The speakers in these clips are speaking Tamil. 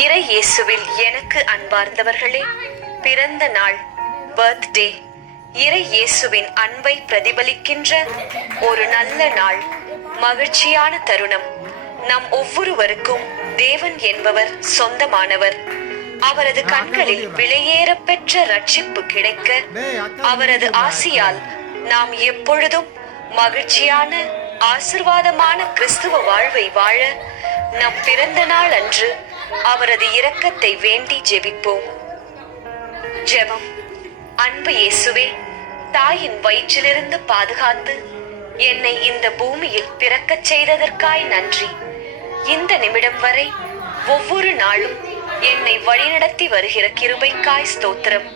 இறை இயேசுவில் எனக்கு அன்பார்ந்தவர்களே, பிறந்த நாள், பர்த்டே, இறை இயேசுவின் அன்பை பிரதிபலிக்கின்ற ஒரு நல்ல நாள், மகிழ்ச்சியான தருணம். நம் ஒவ்வொருவருக்கும் தேவன் என்பவர் சொந்தமானவர். அவரது கண்களில் விலையேற பெற்ற ரட்சிப்பு கிடைக்க அவரது ஆசியால் நாம் எப்பொழுதும் மகிழ்ச்சியான ஆசிர்வாதமான கிறிஸ்துவ வாழ்வை வாழ நம் பிறந்த நாள் அன்று அவரது இரக்கத்தை வேண்டி ஜெபிப்போம். ஜெபம். அன்பு இயேசுவே, தாயின் வயிற்றிலிருந்து பாதுகாத்து என்னை இந்த பூமியில் பிறக்கச் செய்ததற்காய் நன்றி. இந்த நிமிடம் வரை ஒவ்வொரு நாளும் என்னை வழிநடத்தி வருகிற கிருபைக்காய் ஸ்தோத்திரம்.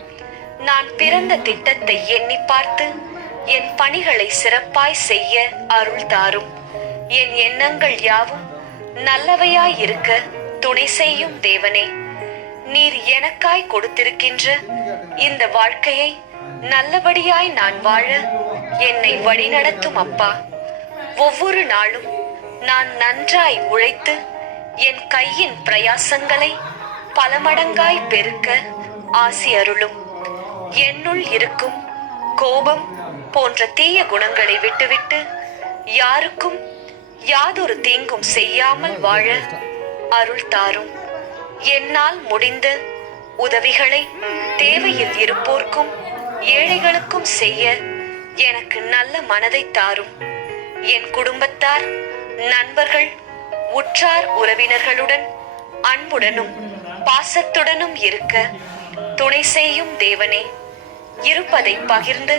நான் பிறந்த திட்டத்தை எண்ணி பார்த்து என் பணிகளை சிறப்பாய் செய்ய அருள் தாரும். என் எண்ணங்கள் யாவும் நல்லவையாய் இருக்க துணை செய்யும் தேவனே. நீர் எனக்காய் கொடுத்திருக்கின்ற இந்த வாழ்க்கையை நல்லபடியாய் நான் வாழ என்னை வழிநடத்தும் அப்பா. ஒவ்வொரு நாளும் நான் நன்றாய் உழைத்து என் கையின் பிரயாசங்களை பல மடங்காய் பெருக்க ஆசி அருளும். என்னுள் இருக்கும் கோபம் போன்ற தீய குணங்களை விட்டுவிட்டு யாருக்கும் யாதொரு தீங்கும் செய்யாமல் வாழ அருள் தாரும். என்னால் முடிந்த உதவிகளை தேவையில் இருப்போர்க்கும் ஏழைகளுக்கும் செய்ய எனக்கு நல்ல மனதை தாரும். என் குடும்பத்தார், நண்பர்கள், உற்றார் உறவினர்களுடன் அன்புடனும் பாசத்துடனும் இருக்க துணை செய்யும் தேவனே. இருப்பதை பகிர்ந்து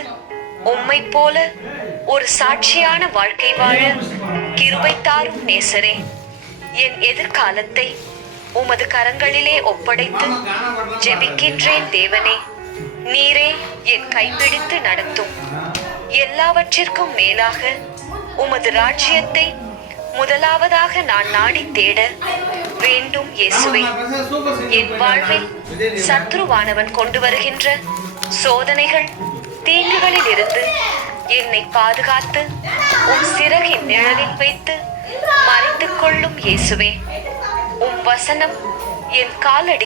உம்மை போல ஒரு சாட்சியான வாழ்க்கை வாழ கிருபை தாரும் நேசரே. என் எதிர்காலத்தை உமது கரங்களிலே ஒப்படைத்து ஜெபிக்கின்றேன் தேவனே. நீரே என் கைப்பிடித்து நடத்தும். எல்லாவற்றிற்கும் மேலாக உமது ராஜ்யத்தை முதலாவதாக நான் நாடி தேட வேண்டும் இயேசுவே. என் வாழ்வில் சத்ருவானவன் கொண்டு வருகின்ற சோதனைகள், தீங்குகளில் இருந்து என்னை பாதுகாத்து உம் சிறகின் நிழலில் வைத்து மறைத்துக் கொள்ளும் இயேசுவே. உம் வசனம் என் காலடி